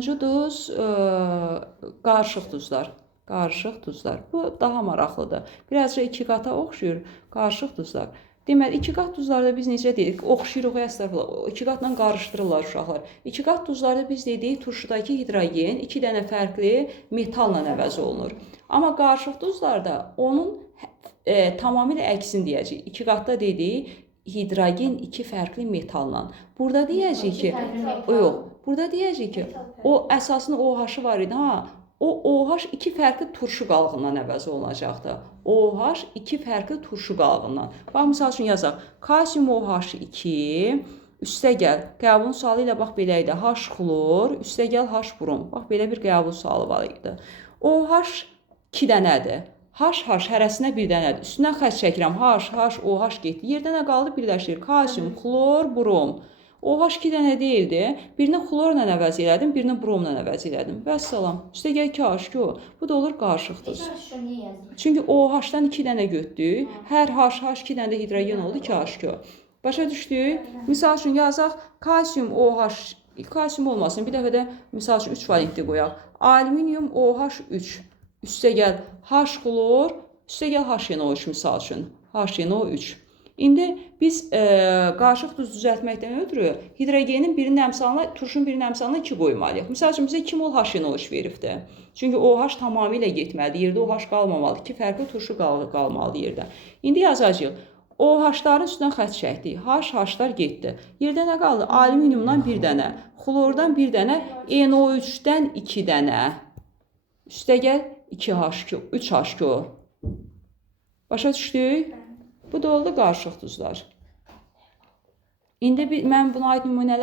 Sonuncu duz qarışıq duzlar. Qarışıq duzlar. Bu daha maraqlıdır. Birazca iki qata oxşuyur qarışıq duzlar. Deməli, iki qat duzlarda biz necə dedik? Oxşuyuruq, əstəğfurullah. İki qatla qarışdırırlar uşaqlar. İki qat duzlarda biz dedik, turşudakı hidrogen iki dənə fərqli metalla əvəz olunur. Amma qarışıq duzlarda onun tamamilə əksini deyəcəyik. İki qatda dedik, hidrogen iki fərqli metalla. Burada deyəcəyik ki, yox. Burada deyəcəyik ki, o əsasında OH var idi, ha? O OH iki fərqli turşu qalığından əvəz olunacaqdır. OH iki fərqli turşu qalığından. Bax, misal üçün yazaq. Kalsium OH2, üstə gəl. Qəbul sualı ilə bax belə idi. H xlor, üstə gəl H brom. Bax, belə bir qəbul sualı var idi. OH 2 dənədir. H hərəsinə bir dənədir. Üstündən xətt çəkirəm. H, OH getdi. Yerdə nə qaldı? Birləşir. Kalsium, xlor, brom. OH 2 dənə deyildi. Birini xlorla əvəz elədim, birini bromla əvəz elədim. Vəssalam. Üstə gəl K2O. Bu da olur qarışıqdır. Çünki OH-dan 2 dənə götürdük. Hər H 2 dənə də hidrogen oldu K2O. Başa düşdük? Misal üçün yazaq kalsium OH, kalsium olmasın. Bir dəfə də misal üçün 3 valentli qoyaq. Alüminium OH3. Üstə gəl H xlor, üstə gəl HNO3 misal üçün. HNO3. İndi biz qarışıq duz düzəltməkdən ötürü hidrogenin birinin əmsalına, turşun birinin əmsalına 2 qoymalıyıq. Misal üçün bizə 2 mol HNO3 veribdir. Çünki OH tamamilə getməlidir. Yerdə OH qalmamalı. 2 fərqli turşu qalmalıdır yerdə. İndi yazacağıq. OH-ların üstündən xətt çəkdik. H-lar getdi. Yerdə nə qaldı? Alüminiumdan 1 dənə, xlordan 1 dənə, NO3-dən 2 dənə. Üstə gəl 2H2O, 3H2O. Başa düşdük? Bu da oldu qarışıq duzlar. İndi mən buna aid nümunələr